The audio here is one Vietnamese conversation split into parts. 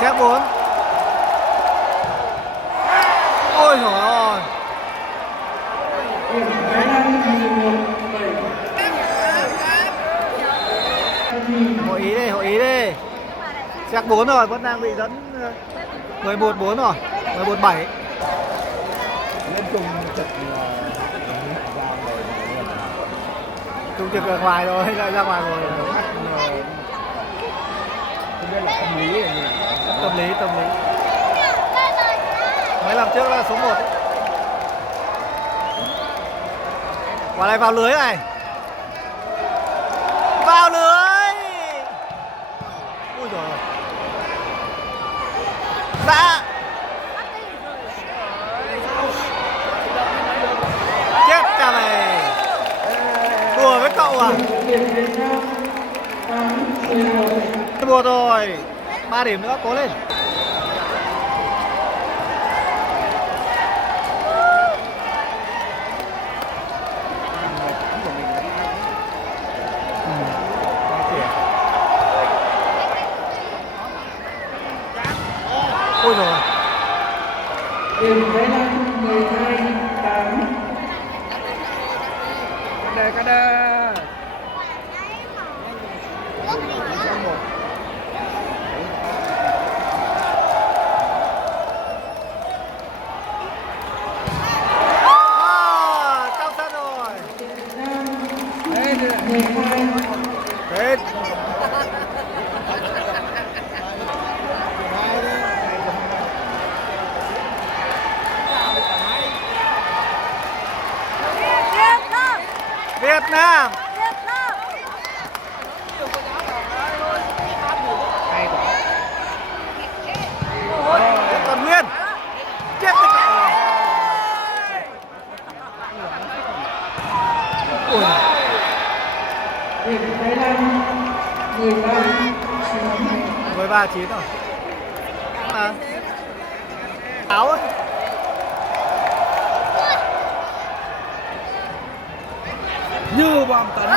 Xét 4 Ôi trời ơi Hội ý đi, hội ý đi. Xét 4 rồi, vẫn đang bị dẫn ờ, mười 11 4 rồi 11 7 lên chung trực Trung trực ở ngoài rồi, lại ra ngoài rồi. Không biết là tâm lý là như nào. Tâm lý, tâm lý. Mấy lần trước là số 1 Quả này vào lưới này. Vào lưới. Ui rồi. Dạ. Chết cha mày. Đùa với cậu à? Đùa rồi 3 điểm nữa cố lên. Ôi rồi Điểm Thái Lan 12 8 đây cái đó à, Trong sân rồi đấy 12 Hết Việt Nam hay quá còn Nguyên. Chết với cậu Ui Điểm Thái Lan 13 9 13 9 rồi à. Áo ấy như bom tấn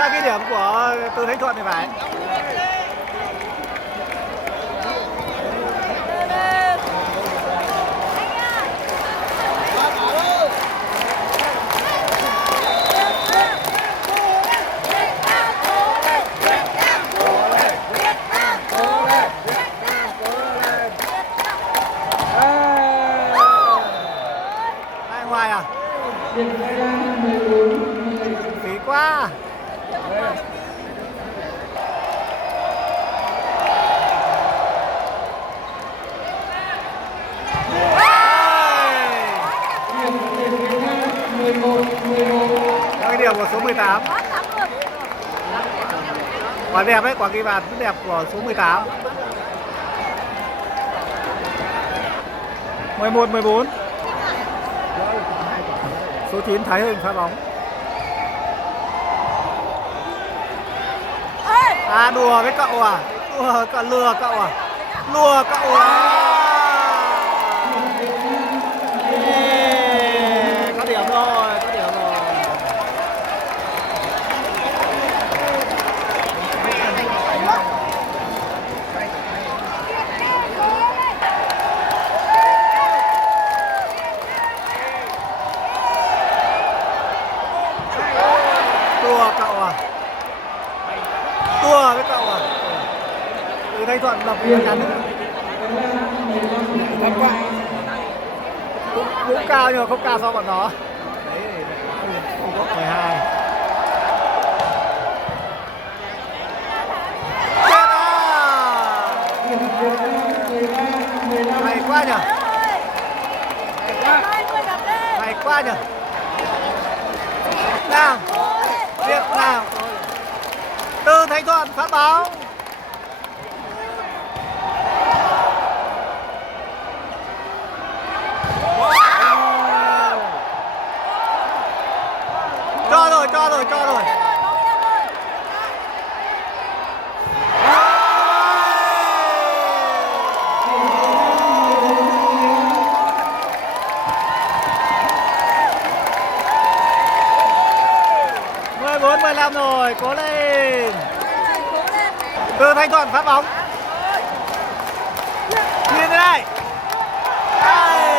ba cái ghi điểm của Từ Thanh Thuận thì phải. Quả đẹp đấy, quả ghi bàn rất đẹp của số 18 11 14 Số 9 Thái Hưng phá bóng. À đùa với cậu à? Đùa cậu lừa cậu à? Lừa cậu à Ê, Có điểm rồi, có điểm rồi Đùa cậu à Đùa với cậu à Từ Thanh Thuận lập cái cắn thật quá cũng, cũng cao nhưng mà không cao so bọn nó. Đấy, không có 12 Chết à Điểm Việt Nam 13 15 Hay quá nhỉ Hay quá nhỉ. Nam Việt Nam. Từ Thanh Thuận phát bóng cho rồi cho rồi mười bốn mười 14 15 rồi, cố lên. Từ Thanh Thuận phát bóng. Nhìn thế này. Đây.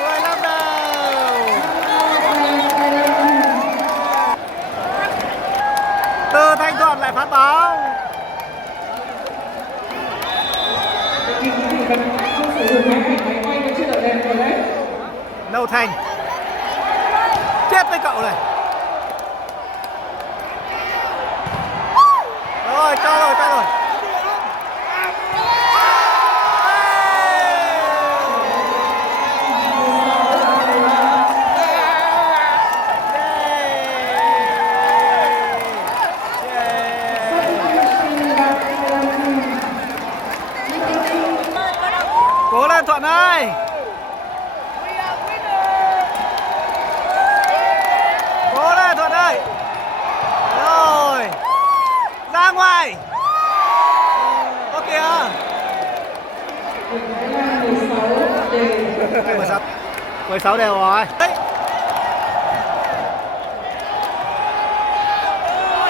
mười lăm đầu từ thanh thuận lại phát bóng Kinh thì vẫn không sử dụng máy ảnh máy quay nó chưa được đẹp rồi đấy. đầu thành chết với cậu này. Rồi cho rồi cho rồi. Thuận ơi cố lên thuận ơi rồi ra ngoài. Có kìa 16 16 đều rồi. Đấy.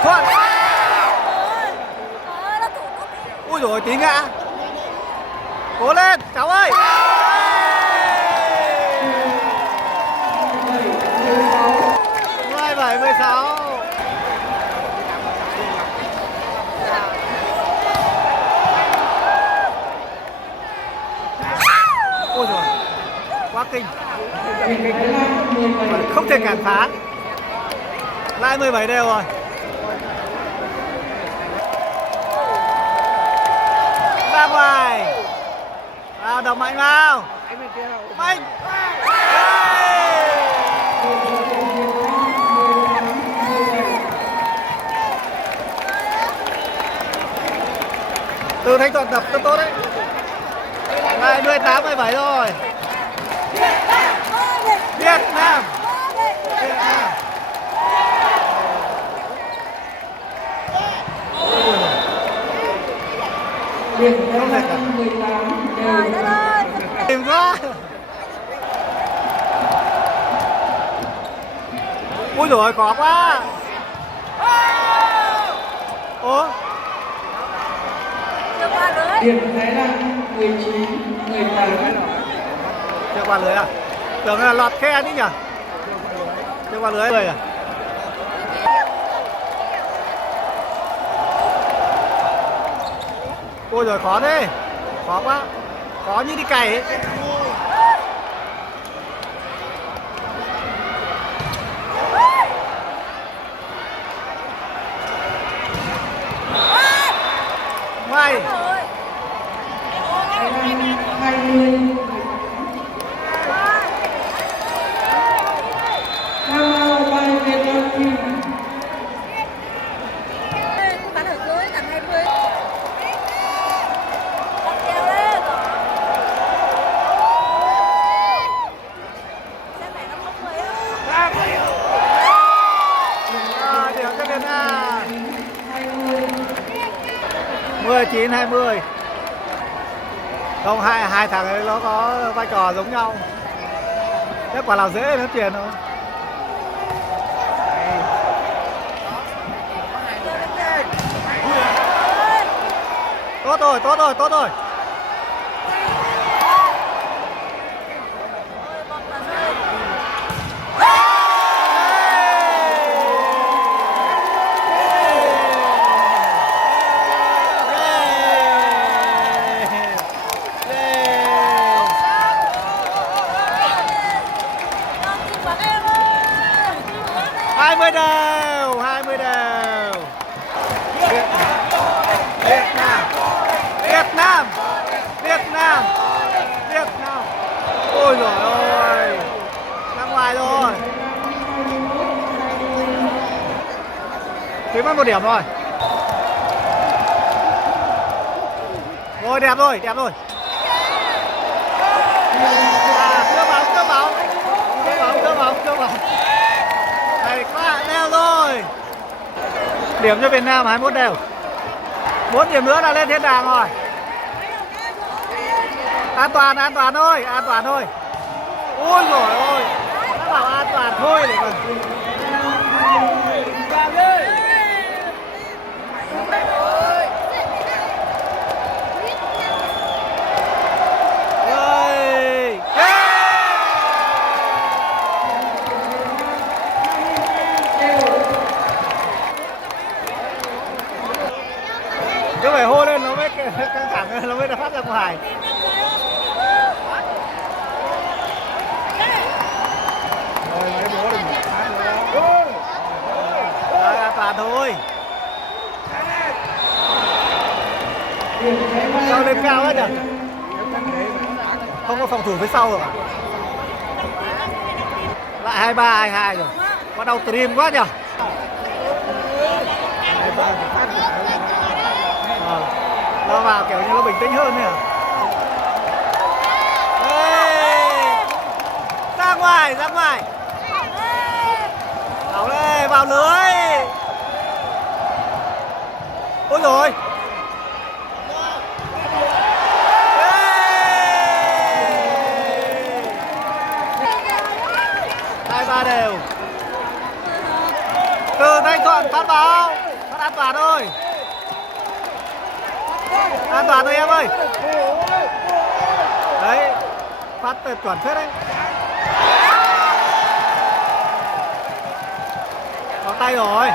thuận. Ui rồi tí ngã. Cố lên cháu ơi mười bảy mười sáu ôi rồi Bắc kinh. Không thể cản phá. Lại 17 đều rồi. Ra ngoài. À, đồng mạnh vào. Mạnh. Từ thanh toàn đập rất tốt đấy. 28 17 rồi. Việt Nam Việt Nam Điểm đã là 18 đều. Tìm quá Ui dồi khó quá. Ủa? Điểm Thái Lan 19 18. Chưa qua lưới à Tưởng là lọt khe chứ nhỉ Chưa qua lưới rồi à Ôi rồi khó thế Khó quá Khó như đi cày ấy May Thái Lan 20 Kamau by Vietnam team. Bắn ở dưới thằng 20 Bắt kéo lên Xem mẹ nó không mấy à, Điểm cho Việt Nam 19 20 Không hai hai thằng ấy nó có vai trò giống nhau. Thế quả nào dễ nó tiền thôi. Tốt rồi, tốt rồi, tốt rồi mất một điểm rồi. Rồi đẹp rồi đẹp rồi. À, cướp bóng cướp bóng. Cướp bóng cướp bóng cướp bóng. Này các bạn leo rồi. Điểm cho việt nam 21 đều. Bốn điểm nữa là lên thiên đàng rồi. An toàn an toàn thôi an toàn thôi. Ôi rồi ôi đã bảo an toàn thôi để còn phạt thôi. Sao lên cao hết nhỉ? Không có phòng thủ phía sau rồi à lại hai ba, hai hai rồi. Bắt đầu stream quá nhỉ? Vâng. Nó vào kiểu như nó bình tĩnh hơn nhỉ? Ra ngoài ra ngoài. Vào đây, vào lưới ôi rồi. Hai ba đều. Từ thanh thuận, phát báo. Phát an toàn thôi. An toàn thôi em ơi. Đấy, phát từ chuẩn phết đấy. Vào tay rồi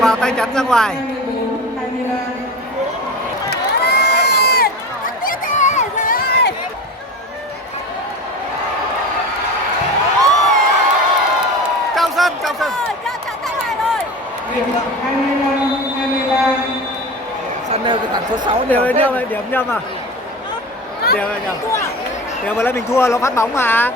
vào tay chắn ra ngoài. 24 23 Tiếp trong sân trong sân Rồi, cho chặt tay lại rồi. điểm 25 23 Sunday cái thẳng số 6 đều đấy nhầm điểm nhầm à? Đều là nhầm. Đều điều mình thua nó phát bóng mà.